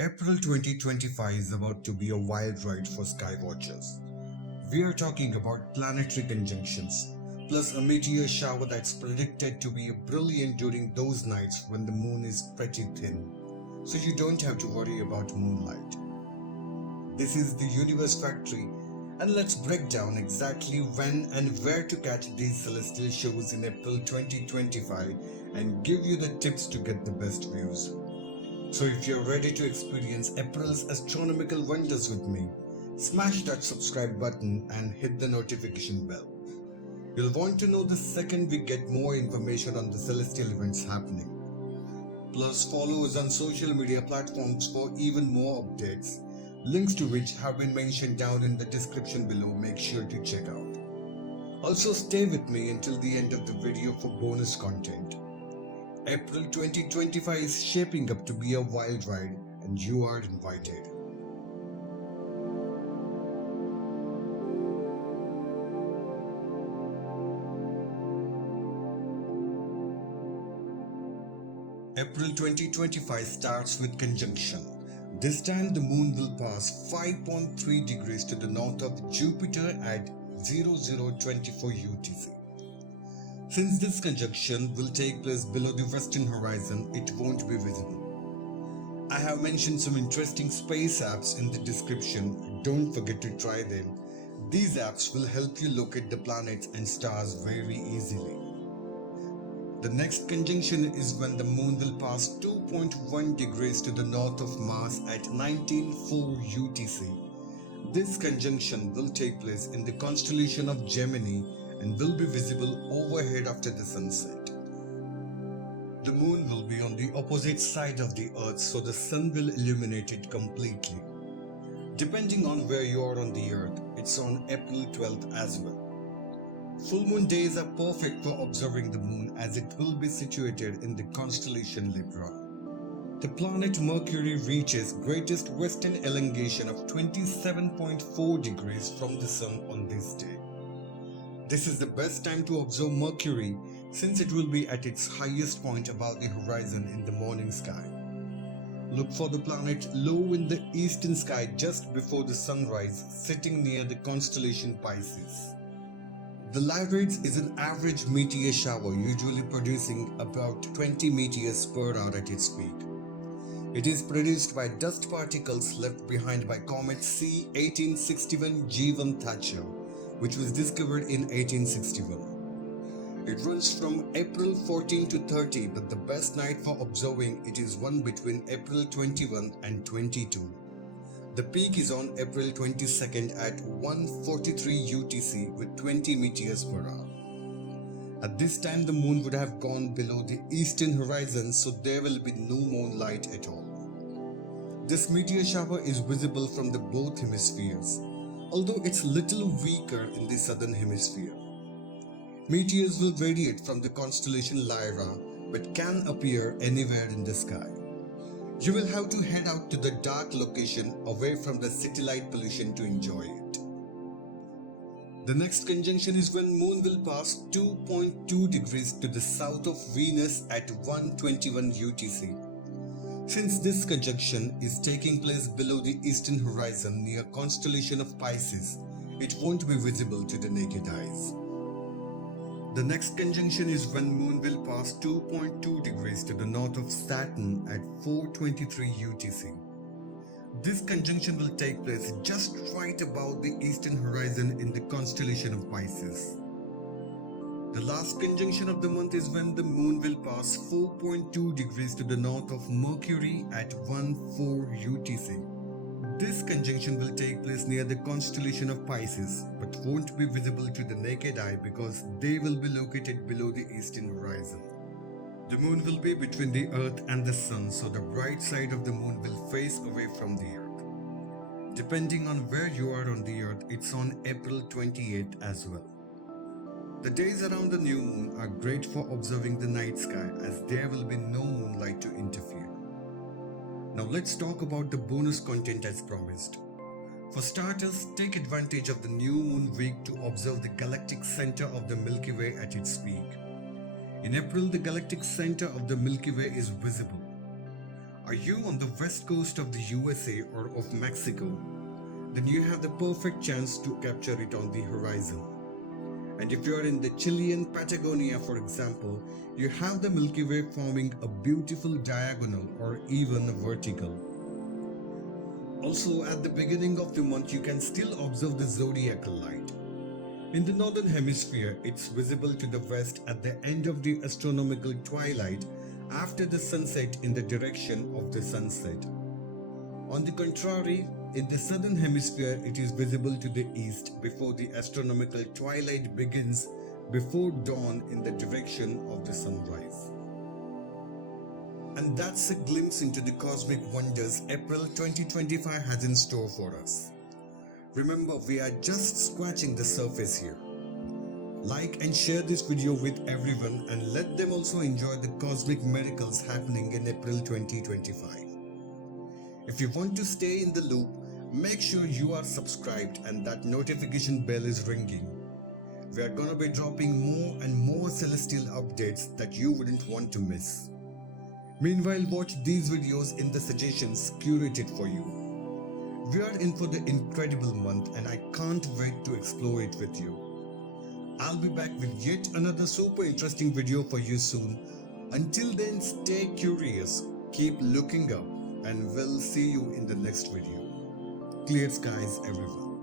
April 2025 is about to be a wild ride for skywatchers. We are talking about planetary conjunctions, plus a meteor shower that's predicted to be brilliant during those nights when the moon is pretty thin, so you don't have to worry about moonlight. This is the Universe Factory, and let's break down exactly when and where to catch these celestial shows in April 2025 and give you the tips to get the best views. So if you're ready to experience April's astronomical wonders with me, smash that subscribe button and hit the notification bell. You'll want to know the second we get more information on the celestial events happening. Plus follow us on social media platforms for even more updates, links to which have been mentioned down in the description below. Make sure to check out. Also stay with me until the end of the video for bonus content. April 2025 is shaping up to be a wild ride, and you are invited. April 2025 starts with conjunction. This time the moon will pass 5.3 degrees to the north of Jupiter at 0024 UTC. Since this conjunction will take place below the western horizon, it won't be visible. I have mentioned some interesting space apps in the description. Don't forget to try them. These apps will help you locate the planets and stars very easily. The next conjunction is when the moon will pass 2.1 degrees to the north of Mars at 19:04 UTC. This conjunction will take place in the constellation of Gemini and will be visible overhead after the sunset. The moon will be on the opposite side of the earth, so the sun will illuminate it completely. Depending on where you are on the earth, it's on April 12th as well. Full moon days are perfect for observing the moon as it will be situated in the constellation Libra. The planet Mercury reaches greatest western elongation of 27.4 degrees from the sun on this day. This is the best time to observe Mercury since it will be at its highest point above the horizon in the morning sky. Look for the planet low in the eastern sky just before the sunrise, sitting near the constellation Pisces. The Lyrids is an average meteor shower, usually producing about 20 meteors per hour at its peak. It is produced by dust particles left behind by comet C1861 G1 Thatcher, which was discovered in 1861. It runs from April 14 to 30, but the best night for observing it is one between April 21 and 22. The peak is on April 22nd at 1:43 UTC with 20 meteors per hour. At this time the moon would have gone below the eastern horizon, so there will be no moonlight at all. This meteor shower is visible from the both hemispheres, although it's little weaker in the southern hemisphere. Meteors will radiate from the constellation Lyra, but can appear anywhere in the sky. You will have to head out to the dark location away from the city light pollution to enjoy it. The next conjunction is when moon will pass 2.2 degrees to the south of Venus at 1:21 UTC. Since this conjunction is taking place below the eastern horizon near constellation of Pisces, it won't be visible to the naked eyes. The next conjunction is when moon will pass 2.2 degrees to the north of Saturn at 4:23 UTC. This conjunction will take place just right above the eastern horizon in the constellation of Pisces. The last conjunction of the month is when the moon will pass 4.2 degrees to the north of Mercury at 1:04 UTC. This conjunction will take place near the constellation of Pisces, but won't be visible to the naked eye because they will be located below the eastern horizon. The moon will be between the earth and the sun, so the bright side of the moon will face away from the earth. Depending on where you are on the earth, it's on April 28th as well. The days around the new moon are great for observing the night sky as there will be no moonlight to interfere. Now let's talk about the bonus content as promised. For starters, take advantage of the new moon week to observe the galactic center of the Milky Way at its peak. In April, the galactic center of the Milky Way is visible. Are you on the west coast of the USA or of Mexico? Then you have the perfect chance to capture it on the horizon. And if you are in the Chilean Patagonia, for example, you have the Milky Way forming a beautiful diagonal or even a vertical. Also, at the beginning of the month, you can still observe the zodiacal light. In the northern hemisphere, it's visible to the west at the end of the astronomical twilight after the sunset in the direction of the sunset. On the contrary, in the southern hemisphere, it is visible to the east before the astronomical twilight begins before dawn in the direction of the sunrise. And that's a glimpse into the cosmic wonders April 2025 has in store for us. Remember, we are just scratching the surface here. Like and share this video with everyone and let them also enjoy the cosmic miracles happening in April 2025. If you want to stay in the loop, make sure you are subscribed and that notification bell is ringing. We are gonna be dropping more and more celestial updates that you wouldn't want to miss. Meanwhile, watch these videos in the suggestions curated for you. We are in for the incredible month and I can't wait to explore it with you. I'll be back with yet another super interesting video for you soon. Until then, stay curious, keep looking up, and we'll see you in the next video. Clear skies, everyone.